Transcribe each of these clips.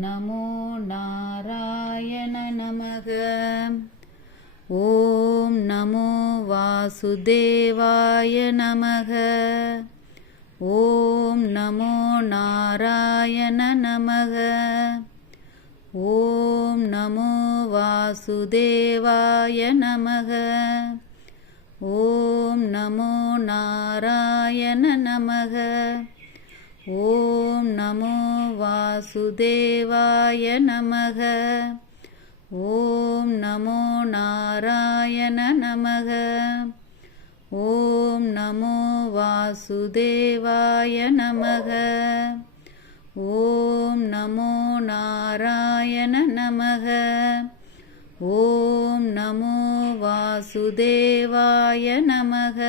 நமோ நாராயண நமக. ஓம் நமோ வாசுதேவாய நமக. ஓம் நமோ நாராயண நமக. ஓம் நமோ வாசுதேவாய நமக. ஓம் நமோ நாராயண நமக. ஓம் நமோ வாசுதேவாய நமக. ஓம் நமோ நாராயண நமக. ஓம் நமோ வாசுதேவாய நமக. ஓம் நமோ நாராயண நமக. ஓம் நமோ வாசுதேவாய நமக.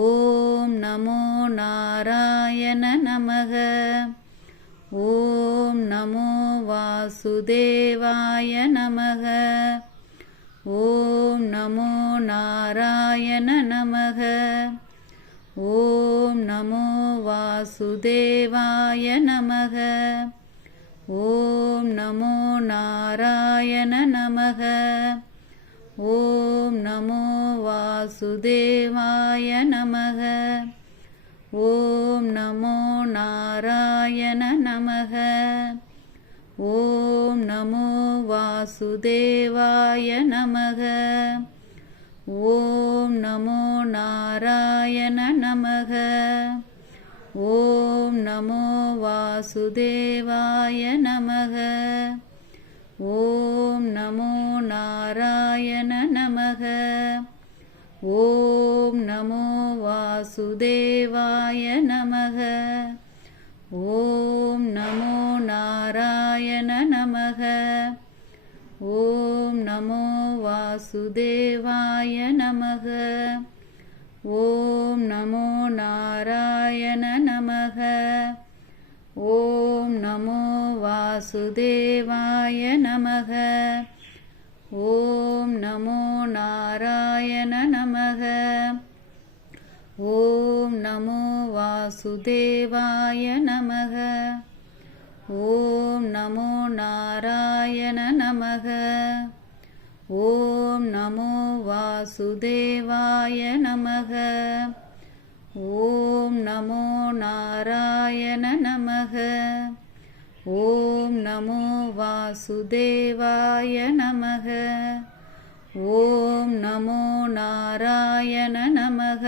ஓம் நமோ நாராயண நமக. ஓம் நமோ வாசுதேவாய நமக. ஓம் நமோ நாராயண நமக. ஓம் நமோ வாசுதேவாய நமக. ஓம் நமோ நாராயண நமக. ஓம் நமோ வாசுதேவாய நமக. ஓம் நமோ நாராயண நமக. ஓம் நமோ வாசுதேவாய நமக. ஓம் நமோ நாராயண நமக. ஓம் நமோ வாசுதேவாய நமக. ஓம் நமோ நாராயண நமக. ஓம் நமோ வாசுதேவாய நமக. ஓம் நமோ நாராயண நமக. ஓம் நமோ வாசுதேவாய நமக. ஓம் நமோ நாராயண நமக. ஓம் நமோ வாசுதேவாய நமக. ஓம் நமோ நாராயண நமக. ஓம் நமோ வாசுதேவாய நமக. ஓம் நமோ நாராயண நமக. ஓம் நமோ வாசுதேவாய நமக. ஓம் நமோ நாராயண நமக. ஓம் நமோ வாசுதேவாய நமக. ஓம் நமோ நாராயண நமக.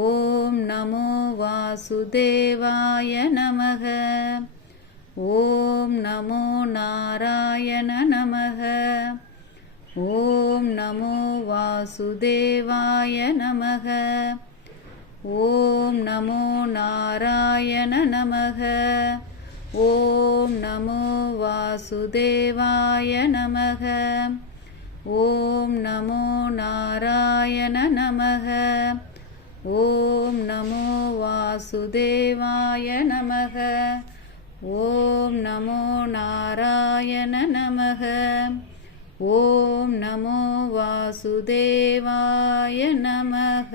ஓம் நமோ வாசுதேவாய நமக. ஓம் நமோ நாராயண நமக. ஓம் நமோ வாசுதேவாய நமக. ஓம் நமோ நாராயண நமக. ஓம் நமோ வாசுதேவாய நமக. ஓம் நமோ நாராயண நமக. ஓம் நமோ வாசுதேவாய நமக. ஓம் நமோ நாராயண நமக. ஓம் நமோ வாசுதேவாய நமக.